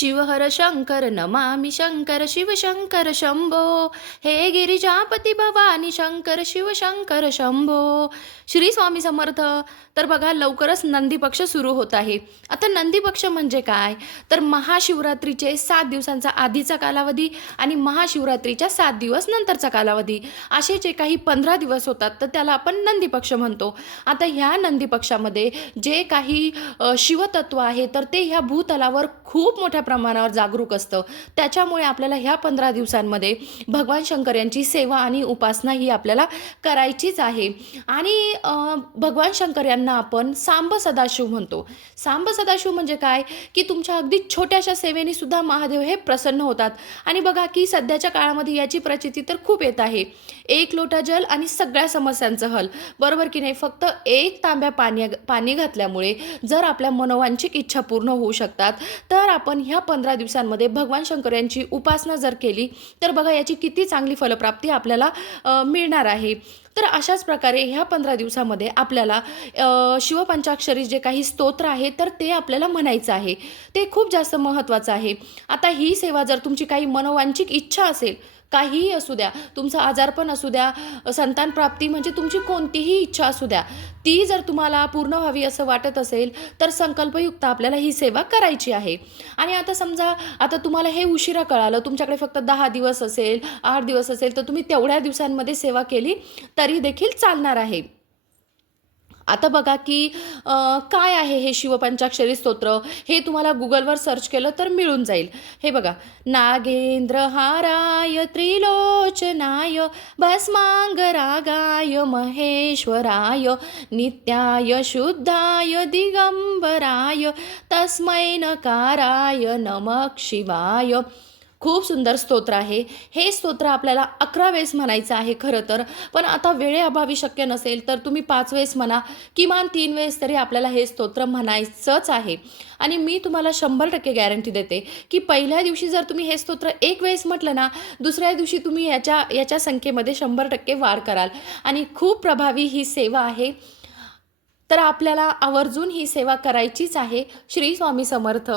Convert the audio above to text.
शिवहर शंकर नमामि शंकर शिव शंकर शंभो, हे गिरिजापती भवानी शंकर शिव शंकर शंभो. श्री स्वामी समर्थ. तर बघा, लवकरच नंदी पक्ष सुरू होत आहे. आता नंदी पक्ष म्हणजे काय, तर महाशिवरात्रीचे 7 दिवसांचा आधीचा कालावधी आणि महाशिवरात्रीच्या 7 दिवस नंतरचा कालावधी, असे जे काही 15 दिवस होतात तर त्याला आपण नंदी पक्ष म्हणतो. आता ह्या नंदी पक्षामध्ये जे काही शिवतत्व आहे तर ते ह्या भूतलावर खूप मोठ्या प्रमाणावर जागरूक असतं. त्याच्यामुळे आपल्याला ह्या 15 दिवसांमध्ये भगवान शंकर यांची सेवा आणि उपासना ही आपल्याला करायचीच आहे. आणि भगवान शंकर यांना आपण सांब सदाशिव म्हणतो. सांब सदाशिव म्हणजे काय, की तुमच्या अगदी छोट्याशा सेवेने सुद्धा महादेव हे प्रसन्न होतात. आणि बघा की सध्याच्या काळामध्ये याची प्रचिती तर खूप येत आहे. 1 लोटा जल आणि सगळ्या समस्यांचं हल, बरोबर की नाही. फक्त 1 तांब्या पाणी घातल्यामुळे जर आपल्या मनोवांछित इच्छा पूर्ण होऊ शकतात. तर आपण ह्या 15 दिवसांमध्ये भगवान शंकर यांची उपासना जर केली तर बघा याची किती चांगली फलप्राप्ती आपल्याला मिळणार आहे. तर अशाच प्रकारे ह्या 15 दिवसामध्ये आपल्याला शिवपंचाक्षरी जे काही स्तोत्र आहे तर ते आपल्याला म्हणायचं आहे. ते खूप जास्त महत्त्वाचं आहे. आता ही सेवा जर तुमची काही मनोवांछित इच्छा असेल, काहीही असू द्या, तुमचं आजारपण असू द्या, संतान प्राप्ती म्हणजे तुमची कोणतीही इच्छा असू द्या, ती जर तुम्हाला पूर्ण व्हावी असं वाटत असेल तर संकल्पयुक्त आपल्याला ही सेवा करायची आहे. आणि आता समजा आता तुम्हाला हे उशिरा कळालं, तुमच्याकडे फक्त 10 दिवस असेल, 8 दिवस असेल, तर तुम्ही तेवढ्या दिवसांमध्ये सेवा केली तरी देखील चालणार आहे. आता बघा की काय आहे हे शिवपंचाक्षरी स्तोत्र, हे तुम्हाला गुगलवर सर्च केलं तर मिळून जाईल. हे बघा, नागेंद्रहाराय त्रिलोचनाय भस्मांगरागाय महेश्वराय नित्याय शुद्धाय दिगंबराय तस्मै नकाराय नमः शिवाय. खूप सुंदर स्तोत्र आहे. हे स्तोत्र आपल्याला 11 वेळेस म्हणायचं आहे खरं तर, पण आता वेळेअभावी शक्य नसेल तर तुम्ही 5 वेळेस म्हणा, किमान 3 वेळेस तरी आपल्याला हे स्तोत्र म्हणायचंच आहे. आणि मी तुम्हाला 100% गॅरंटी देते की पहिल्या दिवशी जर तुम्ही हे स्तोत्र 1 वेळेस म्हटलं ना, दुसऱ्या दिवशी तुम्ही याच्या संख्येमध्ये 100% वाढ कराल. आणि खूप प्रभावी ही सेवा आहे. तर आपल्याला आवर्जून ही सेवा करायचीच आहे. श्री स्वामी समर्थ.